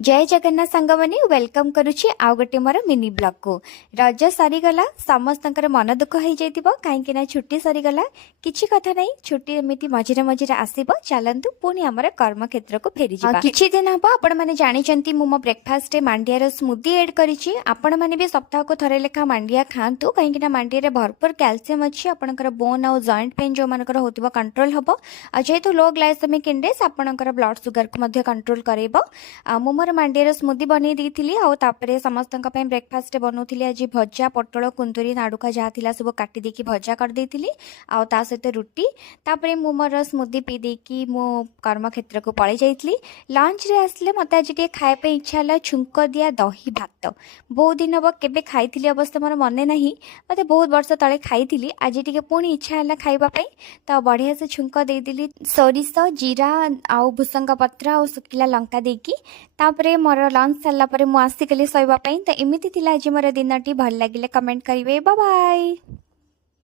जय जगन्नाथ सांग मैंने वेलकम करुच्ची आउ गोटे मोर मिनी ब्लॉग को रज सरीगला समस्त मन दुख हो जाइथिबो काहेकि ना छुट्टी सरीगला किछि कथा नहीं छुट्टी एमिति मझिरे मझिरे आसीबो चलंतु पुणी हमर कर्म क्षेत्र को फेरी जिबा किछि दिन हबो आपण माने जानि चंती मो ब्रेकफास्ट रे मांडिया रो स्मूदी ऐड करिछि आपण माने भी सप्ताह को थरे लेखा मांडिया खांतु काहेकि ना मांडिया रे भरपूर कैल्शियम अछि आपणकर बोन और जॉइंट पेन जो मानकर होतिबो कंट्रोल हबो आ जेहेतु लो ग्लाइसेमिक इंडेक्स आपणकर ब्लड शुगर को मध्ये कंट्रोल करेबो मु मोर मांडिया स्मूदी बनै देइथिली आ तापरे समस्तक पय ब्रेकफास्ट बनौथिली आज भजा पटल कुंदुरी नाडुका जहाँ थिला सब काटी देकी भजा कर देइथिली आ ता सहित रुटी तापरे मु मोर स्मूदी पी देकी मो कर्म क्षेत्र को पळै जाइथिली लंच रे आसले मते आज टे खाय पे इच्छा हला छुंक दिया दही भात बहुत दिन अब केबे खाइथिली अवश्य मोर मने नाही मते बहुत वर्ष तळे खाइथिली आज टिके पुणी इच्छा हला खाइबा पय त बढ़िया से छुंक देइ दिली सोरिष जीरा आ भुसंग पत्र आ सुखिला लंका देकी तापरे मोर लंच सरला परे मु आसी कली सोइबा पई त एमिति थिला आज मोर दिनटी भल लागिले कमेंट करिवे बाय बाय।